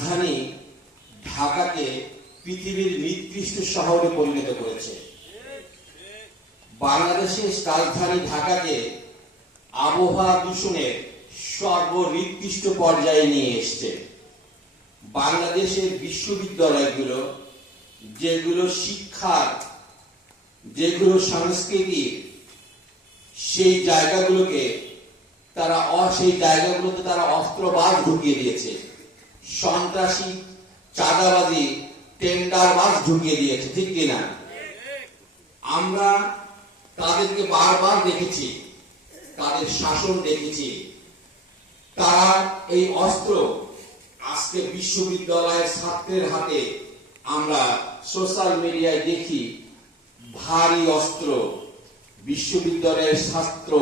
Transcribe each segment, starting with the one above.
রাজধানী ঢাকাকে পৃথিবীর নিকৃষ্ট শহরে পরিণত করেছে। বাংলাদেশের রাজধানী ঢাকাকে আবহাওয়া দূষণের সর্বনিকৃষ্ট পর্যায়ে নিয়ে এসছে। বাংলাদেশের বিশ্ববিদ্যালয়গুলো, যেগুলো শিক্ষার, যেগুলো সংস্কৃতির সেই জায়গাগুলোকে তারা সেই জায়গাগুলোতে তারা অস্ত্রবাজ ঢুকিয়ে দিয়েছে। সন্ত্রাসী, চাঁদাবাজি টেন্ডারবাজ ঢুকিয়ে দিয়েছে, ঠিক কিনা? আমরা তাদেরকে বারবার দেখেছি, তাদের শাসন দেখেছি। তারা এই অস্ত্র আজকে বিশ্ববিদ্যালয়ের ছাত্রের হাতে আমরা সোশ্যাল মিডিয়ায় দেখি, ভারী অস্ত্র, বিশ্ববিদ্যালয়ের ছাত্র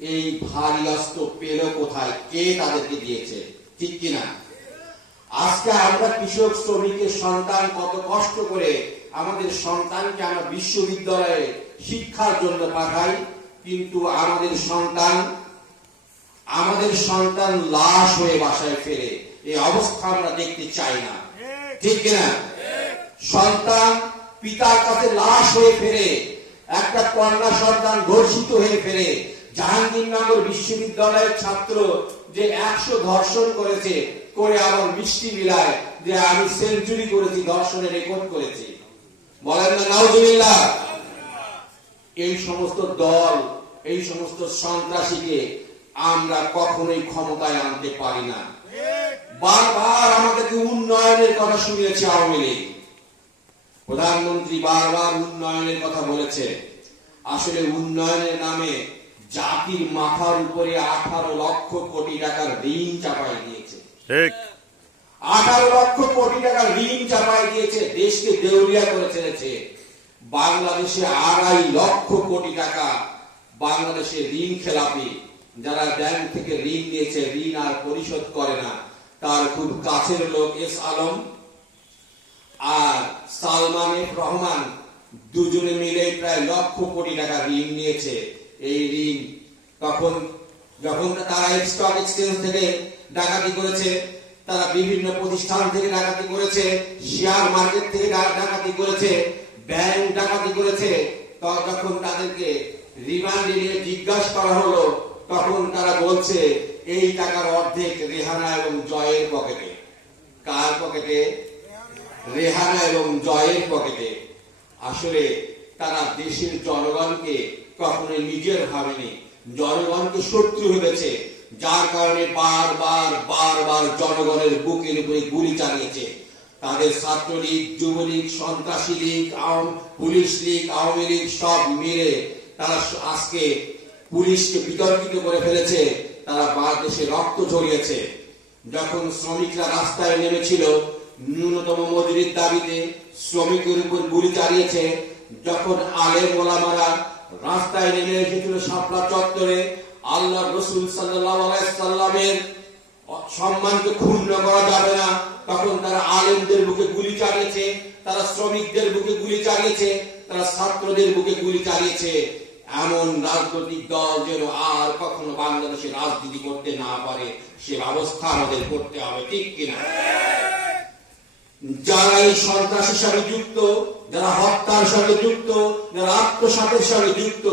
এই ভারী অস্ত্র পেল কোথায়? কে তাদেরকে দিয়েছে? ঠিক কিনা? আজকে আমরা কৃষক শ্রমিকের সন্তান কত কষ্ট করে আমাদের সন্তানকে আমরা বিশ্ববিদ্যালয়ে শিক্ষার জন্য পাঠাই, কিন্তু আমাদের সন্তান আমাদের সন্তান লাশ হয়ে বাসায় ফেরে। এই অবস্থা আমরা দেখতে চাই না। ঠিক কিনা সন্তান পিতার কাছে লাশ হয়ে ফেরে, একটা কন্যা সন্তান ধর্ষিত হয়ে ফেরে জাহাঙ্গীরনগর বিশ্ববিদ্যালয়ের ছাত্র যে একশো ধর্ষণ করেছে, করে আবার মিষ্টি বিলায় যে আমি সেঞ্চুরি করেছি, ধর্ষণে রেকর্ড করেছি। বলেন না, নাউজুবিল্লাহ। এই সমস্ত দল, এই সমস্ত সন্ত্রাসীকে আমরা কখনোই ক্ষমতায় আনতে পারি না। বারবার আমাদেরকে উন্নয়নের কথা শুনিয়েছে আওয়ামী লীগ। প্রধানমন্ত্রী বারবার উন্নয়নের কথা বলেছে। আসলে উন্নয়নের নামে জাতির মাথার উপরে আঠারো লক্ষ কোটি টাকার ঋণ চাপাই দিয়েছে। আঠারো লক্ষ কোটি টাকার ঋণ চাপাই দিয়েছে দেশকে দেউলিয়া করে ছেড়েছে বাংলাদেশে আড়াই লক্ষ কোটি টাকা বাংলাদেশে ঋণ খেলাপি। যারা ব্যাংক থেকে ঋণ নিয়েছে ঋণ আর পরিশোধ করে না তার খুব কাছের লোক এস আলম আর সালমান রহমান। দুজনে মিলে প্রায় লক্ষ কোটি টাকা ঋণ নিয়েছে। এই ঋণ। তখন যখন তারা স্টক এক্সচেঞ্জ থেকে ডাকাতি করেছে, তারা বিভিন্ন প্রতিষ্ঠান থেকে ডাকাতি করেছে শেয়ার মার্কেট থেকে ডাকাতি করেছে ব্যাংক ডাকাতি করেছে যখন তাদেরকে রিমান্ডে নিয়ে জিজ্ঞাসা করা হলো। তখন তারা বলছে, এই টাকার অর্ধেক রেহানা এবং জয়ের পকেটে। কার পকেটে? রেহানা এবং জয়ের পকেটে। আসলে তারা দেশের জনগণকে কখনো নিজের ভাবেনি জনগণকে শত্রু ভেবেছে, যার কারণে বারবার বারবার জনগণের বুকের উপরে গুলি চালিয়েছে। তাদের ছাত্রলীগ, যুবলীগ, সন্ত্রাসী লীগ, আওয়াম- পুলিশ লীগ, আওয়ামী লীগ সব মিলে তারা আজকে পুলিশকে বিতর্কিত করে ফেলেছে। তারা বাংলাদেশে রক্ত ঝরিয়েছে। যখন শ্রমিকরা রাস্তায় নেমেছিল, ন্যূনতম মজুরির দাবিতে শ্রমিকের উপর গুলি চালিয়েছে, যখন আলেম ওলামারা রাস্তায় নেমে এসেছিল শাপলা চত্বরে আল্লাহ রসুল সাল্লামের সম্মানকে ক্ষুণ্ণ করা যাবে না। তখন তারা আলেমদের বুকে গুলি চালিয়েছে, তারা শ্রমিকদের বুকে গুলি চালিয়েছে, তারা ছাত্রদের বুকে গুলি চালিয়েছে। এমন রাজনৈতিক দল যেন আর কখনো বাংলাদেশে রাজনীতি করতে না পারে, সে ব্যবস্থা আমাদের করতে হবে, ঠিক কিনা? যারা এই সন্ত্রাসের সঙ্গে যুক্ত যারা হত্যার সঙ্গে যুক্ত, যারা আত্মসাতের সঙ্গে যুক্ত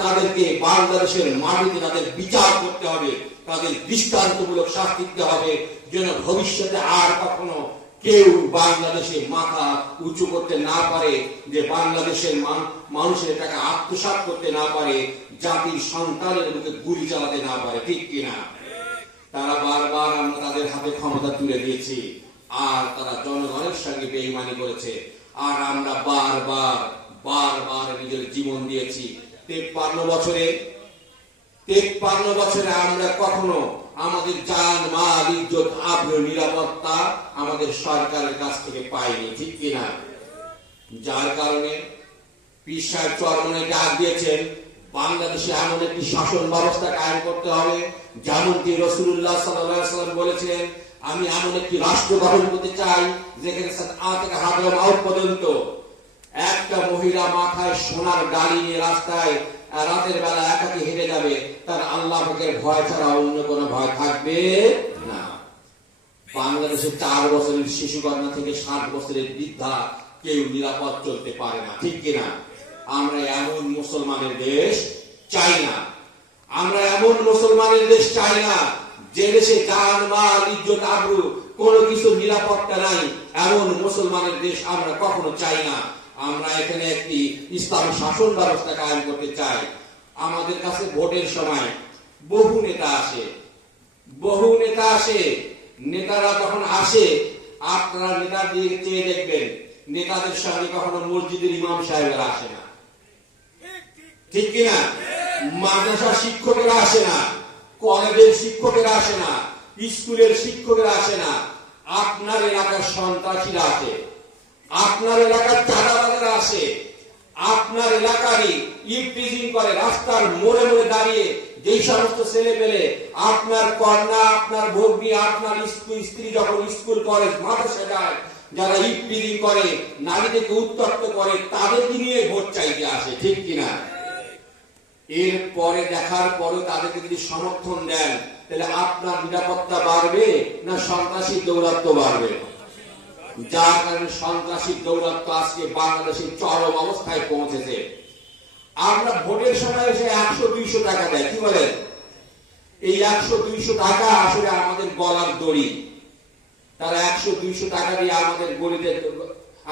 তাদেরকে বাংলাদেশের মাটিতে তাদের বিচার করতে হবে, তাদের দৃষ্টান্তমূলক শাস্তি দিতে হবে, যেন ভবিষ্যতে আর কখনো কেউ বাংলাদেশে মাথা উঁচু করতে না পারে, যে বাংলাদেশের মানুষের টাকা আত্মসাৎ করতে না পারে, জাতির সন্তানের মধ্যে গুলি চালাতে না পারে, ঠিক কিনা? তারা বারবার আমরা তাদের হাতে ক্ষমতা তুলে দিয়েছি, আর তারা জনগণের সঙ্গে বেইমানি করেছে। আর আমরা বারবার বারবার নিজের জীবন দিয়েছি। তেপ্পান্ন বছরে তেপ্পান্ন বছরে আমরা কখনো আমাদের জান, মাল, ইজ্জত আব্রু নিরাপত্তা আমাদের সরকারের কাছ থেকে পাইনি, ঠিক কিনা যার কারণে পিসার চরমনে ডাক দিয়েছেন, বাংলাদেশে এমন একটি শাসন ব্যবস্থা কায়েম করতে হবে যেমনটি রসুল্লাহ সাল্লাম বলেছিলেন আমি এমন একটি রাষ্ট্র গঠন করতে চাই, যেখানে পর্যন্ত একটা মহিলা মাথায় সোনার গাড়ি নিয়ে রাস্তায় রাতের বেলা একাকি হেঁটে যাবে, তার আল্লাহ ভয় ছাড়া অন্য কোনো ভয় থাকবে না। বাংলাদেশে চার বছরের শিশু কন্যা থেকে ষাট বছরের বৃদ্ধা কেউ নিরাপদ চলতে পারে না, ঠিক কিনা আমরা এমন মুসলমানের দেশ চাই না। আমরা এমন মুসলমানের দেশ চাই না যে দেশে জান, মাল, ইজ্জত আবরু কোনো কিছু নিরাপত্তা নাই, এমন মুসলমানের দেশ আমরা কখনো চাই না। আমরা এখানে একটি ইসলাম শাসন ব্যবস্থা কায়েম করতে চাই। আমাদের কাছে ভোটের সময় বহু নেতা আসে। বহু নেতা আসে। নেতারা যখন আসে, আপনারা নেতার দিকে চেয়ে দেখবেন, নেতাদের সঙ্গে কখনো মসজিদের ইমাম সাহেবেরা আসে না। ঠিক কিনা? মাদ্রাসার শিক্ষকেরা আসে না। কলেজের শিক্ষকেরা আসে না, স্কুলের শিক্ষকেরা আসে না, আপনার এলাকার সন্ত্রাসীরা আসে, আপনার এলাকার চাঁদাবাজারা আসে, আপনার এলাকারই ইফটিজিং করে, রাস্তার মোড়ে মোড়ে দাঁড়িয়ে যেই সমস্ত ছেলে পেলে আপনার কন্যা, আপনার ভগ্নী, আপনার স্কুল স্ত্রী যখন স্কুল, কলেজ, মাদ্রাসা যায়, যারা ইফটিজিং করে, নারীদেরকে উত্তপ্ত করে, তাদেরকে নিয়ে ভোট চাইতে আসে, ঠিক কিনা? এর পরে দেখার পরে তাদেরকে যদি সমর্থন দেন, তাহলে আপনার নিরাপত্তা বাড়বে না সন্ত্রাসী দৌরাত্ম বাড়বে? যার কারণে সন্ত্রাসী দৌরাত্ম আজকে বাংলাদেশের চরম অবস্থায় পৌঁছেছে। আমরা ভোটের সময় এসে একশো দুইশো টাকা দেয়, কি বলেন? এই একশো দুইশো টাকা আসলে আমাদের গলার দড়ি। তারা একশো দুইশো টাকা দিয়ে আমাদের গলিতে,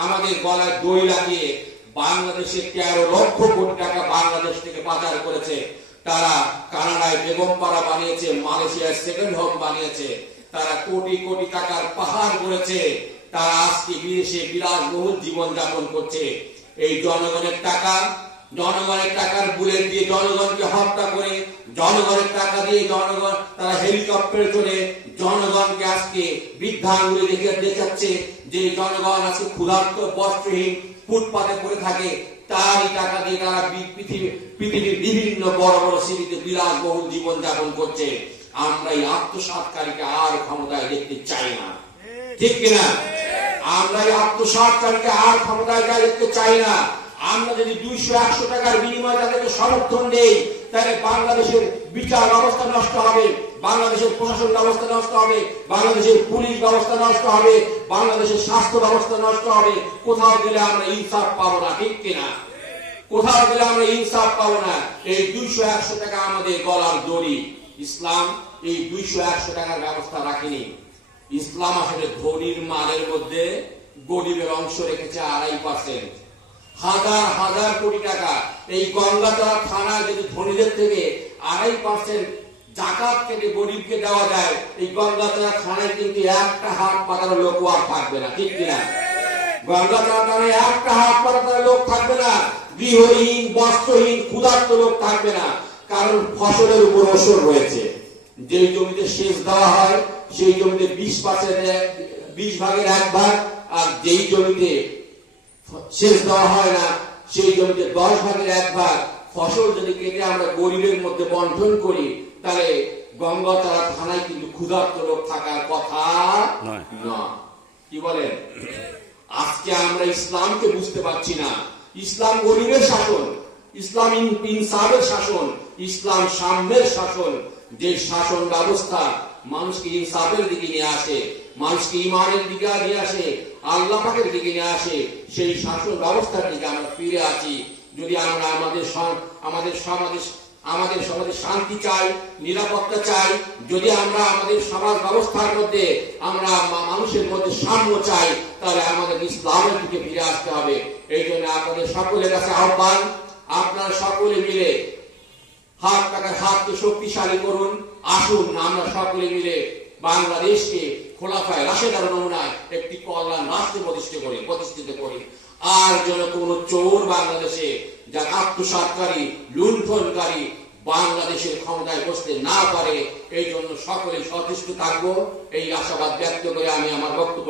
আমাদের গলায় দড়ি লাগিয়ে বাংলাদেশে তেরো লক্ষ কোটি টাকা বাংলাদেশ থেকে পাচার করেছে। তারা কানাডায় বেগমপাড়া বানিয়েছে, মালয়েশিয়ায় সেকেন্ড হোম বানিয়েছে। তারা কোটি কোটি টাকার পাহাড় করেছে তারা আজকে বিদেশে বিলাসবহুল জীবন যাপন করছে। এই জনগণের টাকা, জনগণের টাকার বুলেট দিয়ে জনগণকে হত্যা করে, জনগণের টাকা দিয়ে জনগণ, তারা হেলিকপ্টারে চলে জনগণকে আজকে বৃদ্ধাঙ্গুলি দেখে দেখাচ্ছে যে জনগণ আজকে ক্ষুধার্ত, বস্ত্রহীন ফুটপাতে পড়ে থাকে, তারই টাকা দিয়ে তারা পৃথিবী- পৃথিবীর বিভিন্ন বড় বড় সিটিতে বিলাসবহুল জীবন যাপন করছে। আমরা এই আত্মসাতকারীকে আর ক্ষমতায় দেখতে চাই না। ঠিক কিনা? আমরা এই আত্মসাতকারীকে আর ক্ষমতায় দেখতে চাই না। আমরা যদি দুইশো, একশো টাকার বিনিময়ে তাদেরকে সমর্থন দেই, তাহলে বাংলাদেশের বিচার ব্যবস্থা নষ্ট হবে, বাংলাদেশের প্রশাসন ব্যবস্থা নষ্ট হবে, বাংলাদেশের পুলিশ ব্যবস্থা নষ্ট হবে, বাংলাদেশের স্বাস্থ্য ব্যবস্থা নষ্ট হবে। কোথাও গেলে আমরা ইনসাফ পাবো না, ঠিক কিনা? কোথাও গেলে আমরা ইনসাফ পাবো না। এই দুইশো, একশো টাকা আমাদের গলার দড়ি। ইসলাম এই দুইশো, একশো টাকার ব্যবস্থা রাখেনি। ইসলাম আসলে ধনির মালের মধ্যে গরিবের অংশ রেখেছে আড়াই পার্সেন্ট হাজার হাজার কোটি টাকা। এই গঙ্গাতলা থানা যদি ধনীদের থেকে আড়াই পার্সেন্ট জাকাত কেটে গরিবকে দেওয়া যায়, এই গঙ্গাতলা থানায় কিন্তু একটা হাত লোক আর থাকবে না, ঠিক কিনা? গঙ্গাতলা থানায় একটা হাত লোক থাকবে না, গৃহহীন, বস্ত্রহীন, ক্ষুধার্ত লোক থাকবে না, কারণ ফসলের উপর অসর রয়েছে। যেই জমিতে সেচ দেওয়া হয়, সেই জমিতে বিশ পার্সেন্ট বিশ ভাগের এক ভাগ, আর যেই জমিতে সেচ দেওয়া হয় না। সেই জমিতে দশ ভাগের এক ভাগ ফসল যদি কেটে আমরা গরিবের মধ্যে বন্টন করি তাহলে গঙ্গাতলা থানায় কিন্তু ক্ষুধার্ত লোক থাকার কথা নয়। নয়। কি বলেন? আজকে আমরা ইসলামকে বুঝতে পারছি না। ইসলাম গরিবের শাসন ইসলাম ইনসাফের শাসন ইসলাম সাম্যের শাসন। যে শাসন ব্যবস্থা মানুষকে ইনসাফের দিকে নিয়ে আসে মানুষকে ইমানের দিকে নিয়ে আসে আল্লাহ পাকের দিকে নিয়ে আসে সেই শাসন ব্যবস্থার দিকে আমরা ফিরে আছি, যদি আমরা আমাদের আমাদের সমাজে আমাদের সমাজে শান্তি চাই, নিরাপত্তা চাই, যদি আমরা আমাদের সমাজ ব্যবস্থার মধ্যে আমরা মানুষের মধ্যে সাম্য চাই, তাহলে আমাদের ইসলামের দিকে ফিরে আসতে হবে। এই জন্য আপনাদের সকলের কাছে আহ্বান, আপনারা সকলে মিলে হাত টাকার হাতকে শক্তিশালী করুন। আসুন, আমরা সকলে মিলে বাংলাদেশকে খোলাফায় রাশেদার নমুনায় একটি কল্যাণ রাষ্ট্র প্রতিষ্ঠা করে, প্রতিষ্ঠিত করে। আর যেন কোনো চোর বাংলাদেশে যা আত্মসাতকারী, লুণ্ঠনকারী বাংলাদেশের ক্ষমতায় বসতে না পারে এই জন্য সকলে সচেষ্ট থাকব। এই আশাবাদ ব্যক্ত করে আমি আমার বক্তব্য